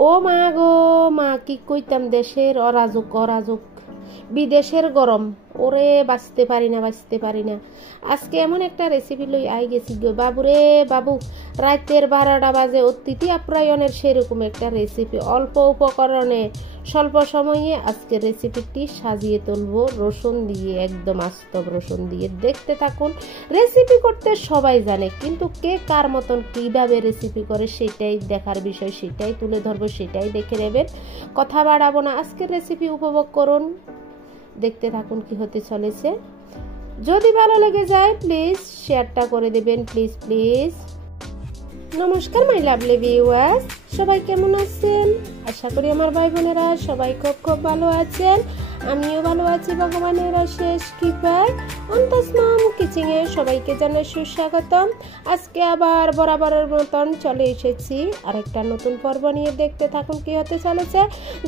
ও মা গো মা, কি কইতাম, দেশের অরাজক অরাজক, বিদেশের গরম, ওরে বাঁচতে পারি না বাঁচতে পারি না। আজকে এমন একটা রেসিপি লই আই গেছি গো বাবুরে বাবু, রাতের 12টা বাজে অতিথি আপ্যায়নের সেরকম একটা রেসিপি, অল্প উপকরণে স্বল্প সময়ে আজকে রেসিপিটি সাজিয়ে তুলবো রসুন দিয়ে, একদম আস্তব রসুন দিয়ে। দেখতে থাকুন। রেসিপি করতে সবাই জানে, কিন্তু কে কার মতন কীভাবে রেসিপি করে সেটাই দেখার বিষয়, সেটাই তুলে ধরবো, সেটাই দেখে নেবেন। কথা বাড়াবো না, আজকের রেসিপি উপভোগ করুন, দেখতে থাকুন কি হতে চলেছে। যদি ভালো লেগে যায় প্লিজ শেয়ারটা করে দেবেন, প্লিজ প্লিজ। নমস্কার মাই লাভলি ভিউয়ার্স, সবাই কেমন আছেন? আশা করি আমার ভাই বোনেরা সবাই খুব খুব ভালো আছেন। আমিও ভালো আছি ভগবানের অশেষ কৃপায়। অন্তস মম কিচেনে সবাইকে জানাই সুস্বাগতম। আজকে আবার বরাবরের মতন চলে এসেছি আরেকটা নতুন পর্ব নিয়ে। দেখতে থাকুন কি হতে চলেছে।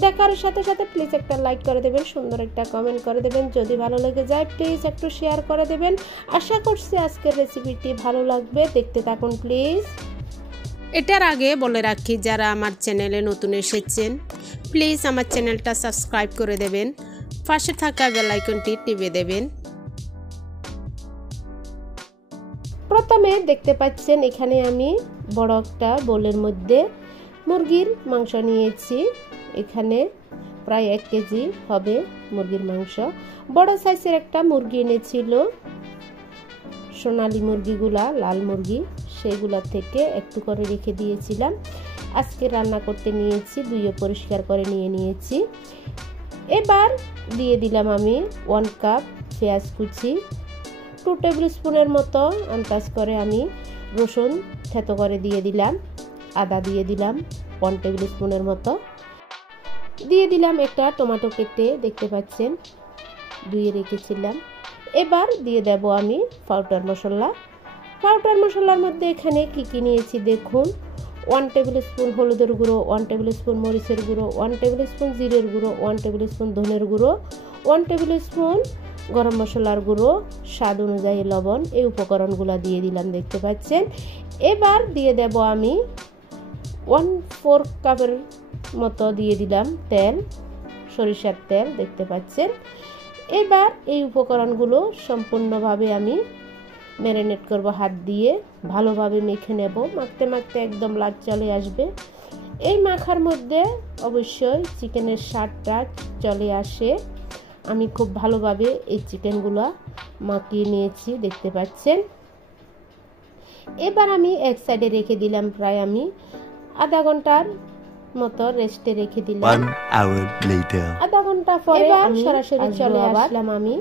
দেখার সাথে সাথে প্লিজ একটা লাইক করে দেবেন, সুন্দর একটা কমেন্ট করে দেবেন। যদি ভালো লেগে যায় প্লিজ একটু শেয়ার করে দেবেন। আশা করছি আজকের রেসিপিটি ভালো লাগবে, দেখতে থাকুন প্লিজ। এটার আগে বলে রাখি, যারা আমার চ্যানেলে নতুন এসেছেন প্লিজ আমার চ্যানেলটা সাবস্ক্রাইব করে দেবেন, পাশে থাকা বেল আইকনটি টিপে দেবেন। প্রথমে দেখতে পাচ্ছেন এখানে আমি বড় একটা বোলের মধ্যে মুরগির মাংস নিয়েছি। এখানে প্রায় 1 কেজি হবে মুরগির মাংস। বড় সাইজের একটা মুরগি এনেছিল, সোনালী মুরগিগুলা, লাল মুরগি, সেগুলা থেকে একটু করে রেখে দিয়েছিলাম। আজকে রান্না করতে নিয়েছি, ধুয়ে পরিষ্কার করে নিয়েছি। এবার দিয়ে দিলাম আমি 1 কাপ পেঁয়াজ কুচি, 2 টেবিল স্পুনের মতো আন্দাজ করে আমি রসুন থেতো করে দিয়ে দিলাম। আদা দিয়ে দিলাম 1 টেবিল স্পুনের মতো। দিয়ে দিলাম একটা টমেটো কেটে, দেখতে পাচ্ছেন ধুয়ে রেখেছিলাম। এবার দিয়ে দেব আমি পাউডার মশলা। পাউডার মশলার মধ্যে এখানে কি কি নিয়েছি দেখুন। 1 টেবিল স্পুন হলুদের গুঁড়ো, 1 টেবিল স্পুন মরিচের গুঁড়ো, 1 টেবিল স্পুন জিরের গুঁড়ো, 1 টেবিল স্পুন ধনের গুঁড়ো, 1 টেবিল স্পুন গরম মশলার গুঁড়ো, স্বাদ অনুযায়ী লবণ। এই উপকরণগুলো দিয়ে দিলাম, দেখতে পাচ্ছেন। এবার দিয়ে দেব আমি 1/4 কাপের মতো দিয়ে দিলাম তেল, সরিষার তেল, দেখতে পাচ্ছেন। এবার এই উপকরণগুলো সম্পূর্ণভাবে আমি ম্যারিনেট করব হাত দিয়ে, ভালোভাবে মেখে নেব। মাখতে মাখতে একদম লাল চলে আসবে। এই মাখার মধ্যে অবশ্যই চিকেনের স্বাদটা চলে আসে। আমি খুব ভালোভাবে এই চিকেনগুলো মাখিয়ে নিয়েছি, দেখতে পাচ্ছেন। এবার আমি এক সাইডে রেখে দিলাম, প্রায় আমি আধা ঘন্টার মতো রেস্টে রেখে দিলাম। আধা ঘন্টা পরে আমি সরাসরি চলে আসলাম আমি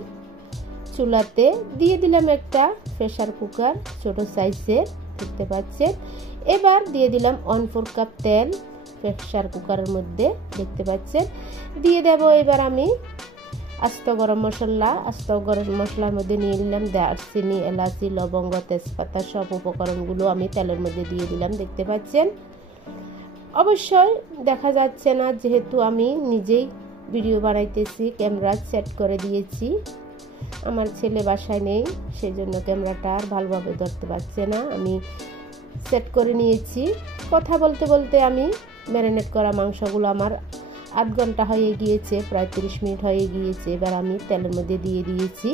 চুলাতে। দিয়ে দিলাম একটা প্রেসার কুকার, ছোট সাইজের, দেখতে পাচ্ছেন। এবার দিয়ে দিলাম 1/4 কাপ তেল প্রেসার কুকারের মধ্যে, দেখতে পাচ্ছেন। দিয়ে দেব এবার আমি আস্ত গরম মশলা। আস্ত গরম মশলার মধ্যে নিয়ে নিলাম দারচিনি, এলাচি, লবঙ্গ, তেজপাতা, সব উপকরণগুলো আমি তেলের মধ্যে দিয়ে দিলাম, দেখতে পাচ্ছেন। অবশ্যই দেখা যাচ্ছে না, যেহেতু আমি নিজেই ভিডিও বানাইতেছি, ক্যামেরা সেট করে দিয়েছি। আমার ছেলে বাসায় নেই, সেজন্য ক্যামেরাটা আর ভালোভাবে ধরতে পারছে না। আমি সেট করে নিয়েছি। কথা বলতে বলতে আমি ম্যারিনেট করা মাংসগুলো আমার আধ ঘন্টা হয়ে গিয়েছে, প্রায় 30 মিনিট হয়ে গিয়েছে। এবার আমি তেলের মধ্যে দিয়ে দিয়েছি,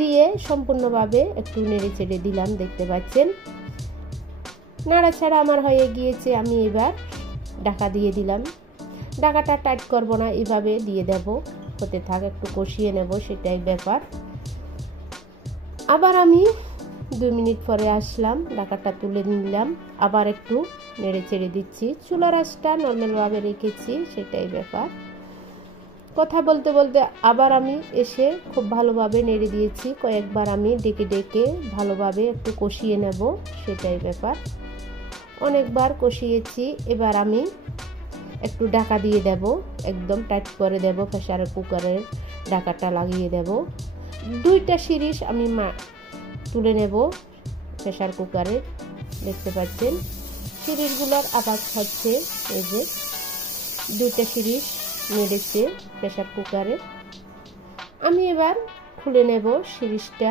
দিয়ে সম্পূর্ণভাবে একটু নেড়ে চেড়ে দিলাম, দেখতে পাচ্ছেন। নাড়াচাড়া আমার হয়ে গিয়েছে। আমি এবার ঢাকা দিয়ে দিলাম। ঢাকাটা টাইট করব না, এভাবে দিয়ে দেব, হতে থাক, একটু কষিয়ে নেব, সেটাই ব্যাপার। আবার আমি 2 মিনিট পরে আসলাম, ঢাকাটা তুলে নিলাম, আবার একটু নেড়ে চেড়ে দিচ্ছি। চুলার আঁচটা নর্মালভাবে রেখেছি, সেটাই ব্যাপার। কথা বলতে বলতে আবার আমি এসে খুব ভালোভাবে নেড়ে দিয়েছি। কয়েকবার আমি ডেকে ডেকে ভালোভাবে একটু কষিয়ে নেব, সেটাই ব্যাপার। অনেকবার কষিয়েছি। এবার আমি একটু ঢাকা দিয়ে দেব, একদম টাইট করে দেব, প্রেসার কুকারের ঢাকাটা লাগিয়ে দেব। 2টা সিরিজ আমি তুলে নেব প্রেসার কুকারে, দেখতে পাচ্ছেন। সিরিজগুলোর আওয়াজ হচ্ছে, এই যে 2টা সিরিজ নেড়েছে প্রেসার কুকারে। আমি এবার খুলে নেব সিরিজটা,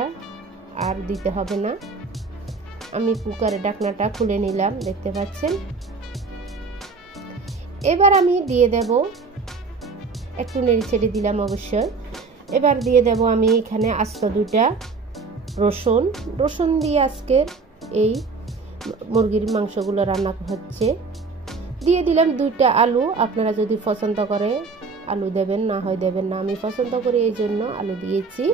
আর দিতে হবে না। আমি কুকারের ঢাকনাটা খুলে নিলাম, দেখতে পাচ্ছেন। এবার আমি দিয়ে দেব, একটু নেড়ে ছেড়ে দিলাম অবশ্যই। এবার দিয়ে দেব আমি এখানে আস্ত 2টা রসুন দিয়ে আজকের এই মুরগির মাংসগুলো রান্না হচ্ছে। দিয়ে দিলাম 2টা আলু, আপনারা যদি পছন্দ করে আলু দেবেন, না হয় দেবেন না। আমি পছন্দ করি এই জন্য আলু দিয়েছি।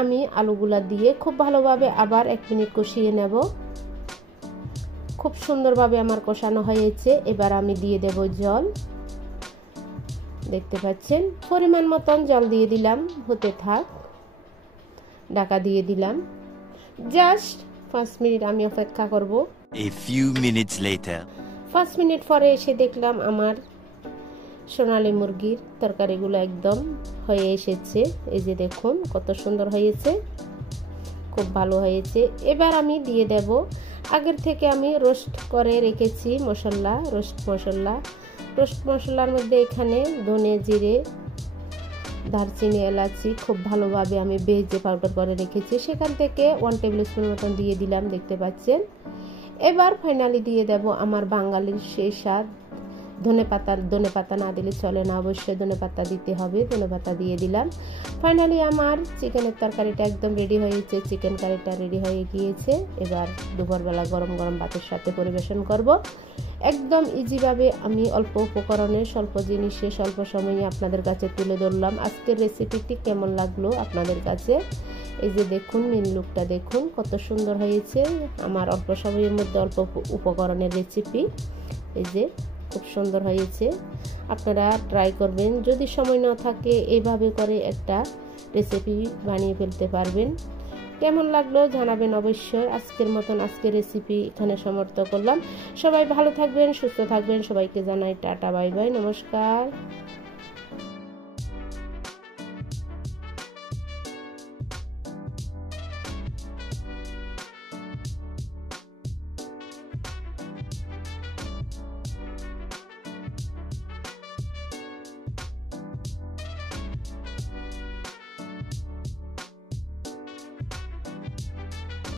আমি আলুগুলা দিয়ে খুব ভালোভাবে আবার 1 মিনিট কষিয়ে নেব। খুব সুন্দরভাবে আমার কষানো হয়েছে। এবার আমি দিয়ে দেব জল, দেখতে পাচ্ছেন পরিমাণ মতন জল দিয়ে দিলাম, হতে থাক। ঢাকা দিয়ে দিলাম, জাস্ট 5 মিনিট আমি অপেক্ষা করব। A few minutes later 5 minute পরে এসে দেখলাম আমার সোনালী মুরগির তরকারিগুলো একদম হয়ে এসেছে। এই যে দেখুন কত সুন্দর হয়েছে, খুব ভালো হয়েছে। এবার আমি দিয়ে দেব আগের থেকে আমি রোস্ট করে রেখেছি মশলা, রোস্ট মশলার মধ্যে এখানে ধনে, জিরে, দারচিনি, এলাচি খুব ভালোভাবে আমি ভেজে পাউডার করে রেখেছি। সেখান থেকে 1 টেবিল স্পুন মতন দিয়ে দিলাম, দেখতে পাচ্ছেন। এবার ফাইনালি দিয়ে দেব আমার বাঙালির সেই স্বাদ ধনে পাতা না দিলে চলে না, অবশ্যই ধনে পাতা দিতে হবে। ধনে পাতা দিয়ে দিলাম। ফাইনালি আমার চিকেনের তরকারিটা একদম রেডি হয়েছে, চিকেন কারিটা রেডি হয়ে গিয়েছে। এবার দুপুরবেলা গরম গরম ভাতের সাথে পরিবেশন করব। একদম ইজিভাবে আমি অল্প উপকরণে, স্বল্প জিনিসে, স্বল্প সময়ে আপনাদের কাছে তুলে ধরলাম। আজকের রেসিপিটি কেমন লাগলো আপনাদের কাছে? এই যে দেখুন মেন লুকটা দেখুন কত সুন্দর হয়েছে আমার অল্প সময়ের মধ্যে অল্প উপকরণের রেসিপি। এই যে খুব সুন্দর হয়েছে, আপনারা ট্রাই করবেন। যদি সময় না থাকে এইভাবে করে একটা রেসিপি বানিয়ে ফেলতে পারবেন। কেমন লাগলো জানাবেন অবশ্যই। আজকের মতন আজকের রেসিপি এখানে সমাপ্ত করলাম। সবাই ভালো থাকবেন, সুস্থ থাকবেন। সবাইকে জানাই টাটা, বাই বাই, নমস্কার।